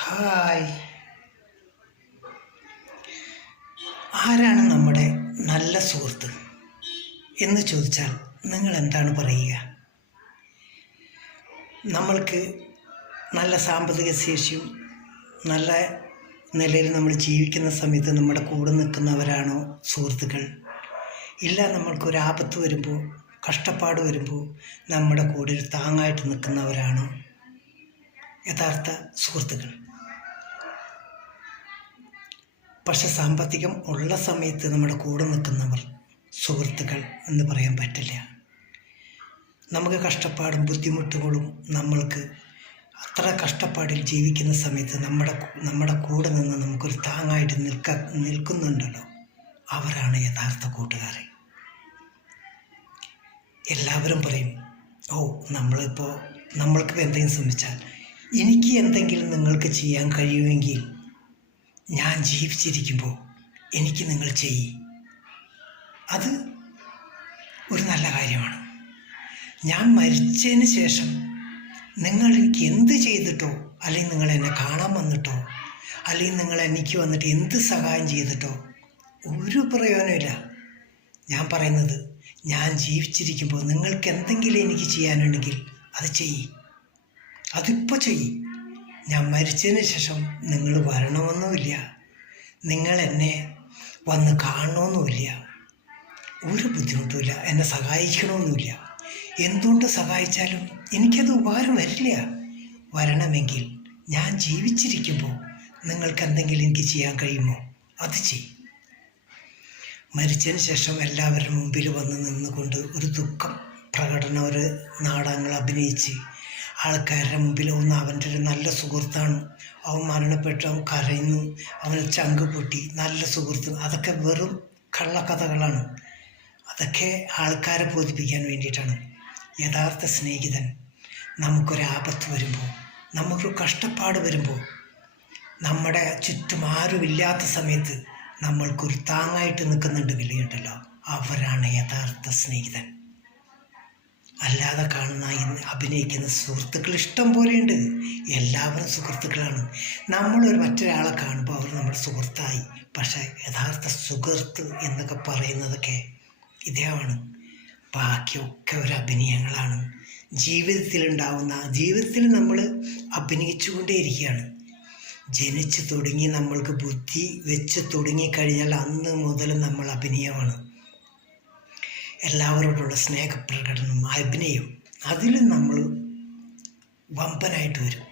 Hi. ആരാണ് നമ്മുടെ നല്ല സുഹൃത്ത് എന്ന് ചോദിച്ചാൽ നിങ്ങൾ എന്താണ് പറയുക? നമ്മൾക്ക് നല്ല സാമ്പത്തിക ശേഷിയും നല്ല നിലയിൽ നമ്മൾ ജീവിക്കുന്ന സമയത്ത് നമ്മുടെ കൂടെ നിൽക്കുന്നവരാണോ സുഹൃത്തുക്കൾ? ഇല്ല, നമ്മൾക്കൊരു ആപത്ത് വരുമ്പോൾ, കഷ്ടപ്പാട് വരുമ്പോൾ നമ്മുടെ കൂടെ ഒരു താങ്ങായിട്ട് നിൽക്കുന്നവരാണോ യഥാർത്ഥ സുഹൃത്തുക്കൾ? പക്ഷെ സാമ്പത്തികം ഉള്ള സമയത്ത് നമ്മുടെ കൂടെ നിൽക്കുന്നവർ സുഹൃത്തുക്കൾ എന്ന് പറയാൻ പറ്റില്ല. നമുക്ക് കഷ്ടപ്പാടും ബുദ്ധിമുട്ടുകളും നമ്മൾക്ക് അത്ര കഷ്ടപ്പാടിൽ ജീവിക്കുന്ന സമയത്ത് നമ്മുടെ കൂടെ നിന്ന് നമുക്കൊരു താങ്ങായിട്ട് നിൽക്കുന്നുണ്ടല്ലോ, അവരാണ് യഥാർത്ഥ കൂട്ടുകാർ. എല്ലാവരും പറയും, നമ്മൾക്ക് എന്തെങ്കിലും ശ്രമിച്ചാൽ, എനിക്ക് എന്തെങ്കിലും നിങ്ങൾക്ക് ചെയ്യാൻ കഴിയുമെങ്കിൽ ഞാൻ ജീവിച്ചിരിക്കുമ്പോൾ എനിക്ക് നിങ്ങൾ ചെയ്യ്. അത് ഒരു നല്ല കാര്യമാണ്. ഞാൻ മരിച്ചതിന് ശേഷം നിങ്ങൾ എനിക്ക് എന്ത് ചെയ്തിട്ടോ, അല്ലെങ്കിൽ നിങ്ങൾ എന്നെ കാണാൻ വന്നിട്ടോ, അല്ലെങ്കിൽ നിങ്ങൾ എനിക്ക് വന്നിട്ട് എന്ത് സഹായം ചെയ്തിട്ടോ ഒരു പ്രയോജനമില്ല. ഞാൻ പറയുന്നത്, ഞാൻ ജീവിച്ചിരിക്കുമ്പോൾ നിങ്ങൾക്ക് എന്തെങ്കിലും എനിക്ക് ചെയ്യാനുണ്ടെങ്കിൽ അത് ചെയ്യ്. അതിപ്പോൾ ചെയ്യ്. ഞാൻ മരിച്ചതിന് ശേഷം നിങ്ങൾ വരണമെന്നുമില്ല, നിങ്ങൾ എന്നെ വന്ന് കാണണമെന്നുമില്ല, ഒരു ബുദ്ധിമുട്ടുമില്ല, എന്നെ സഹായിക്കണമെന്നുമില്ല. എന്തുകൊണ്ട് സഹായിച്ചാലും എനിക്കത് ഉപകാരം വരില്ല. വരണമെങ്കിൽ ഞാൻ ജീവിച്ചിരിക്കുമ്പോൾ നിങ്ങൾക്ക് എന്തെങ്കിലും എനിക്ക് ചെയ്യാൻ കഴിയുമോ അത് ചെയ്യും. മരിച്ചതിന് ശേഷം എല്ലാവരുടെ മുമ്പിൽ വന്ന് നിന്നുകൊണ്ട് ഒരു ദുഃഖം പ്രകടനം, ഒരു നാടകങ്ങൾ അഭിനയിച്ച് ആൾക്കാരുടെ മുമ്പിൽ ഒന്ന് അവൻ്റെ ഒരു നല്ല സുഹൃത്താണ്, അവൻ മരണപ്പെട്ടു, അവൻ കരയുന്നു, അവന് ചങ്ക് പൊട്ടി, നല്ല സുഹൃത്ത്, അതൊക്കെ വെറും കള്ളക്കഥകളാണ്. അതൊക്കെ ആൾക്കാരെ ബോധിപ്പിക്കാൻ വേണ്ടിയിട്ടാണ്. യഥാർത്ഥ സ്നേഹിതൻ നമുക്കൊരാപത്ത് വരുമ്പോൾ, നമുക്കൊരു കഷ്ടപ്പാട് വരുമ്പോൾ, നമ്മുടെ ചുറ്റും ആരുമില്ലാത്ത സമയത്ത് നമ്മൾക്കൊരു താങ്ങായിട്ട് നിൽക്കുന്നുണ്ടെങ്കിൽ ഉണ്ടല്ലോ, അവരാണ് യഥാർത്ഥ സ്നേഹിതൻ. അല്ലാതെ അഭിനയിക്കുന്ന സുഹൃത്തുക്കൾ ഇഷ്ടം പോലെയുണ്ട്. എല്ലാവരും സുഹൃത്തുക്കളാണ്. മറ്റൊരാളെ കാണുമ്പോൾ അവർ നമ്മുടെ സുഹൃത്തായി. പക്ഷേ യഥാർത്ഥ സുഹൃത്ത് എന്നൊക്കെ പറയുന്നതൊക്കെ ഇതാണ്. ബാക്കിയൊക്കെ ഒരു അഭിനയങ്ങളാണ്. ജീവിതത്തിൽ നമ്മൾ അഭിനയിച്ചുകൊണ്ടേയിരിക്കുകയാണ്. ജനിച്ചു തുടങ്ങി നമ്മൾക്ക് ബുദ്ധി വെച്ച് തുടങ്ങിക്കഴിഞ്ഞാൽ അന്ന് മുതൽ നമ്മൾ അഭിനയമാണ്. എല്ലാവരോടുള്ള സ്നേഹപ്രകടനം, അഭിനയം, അതിൽ നമ്മൾ വമ്പനായിട്ട് വരും.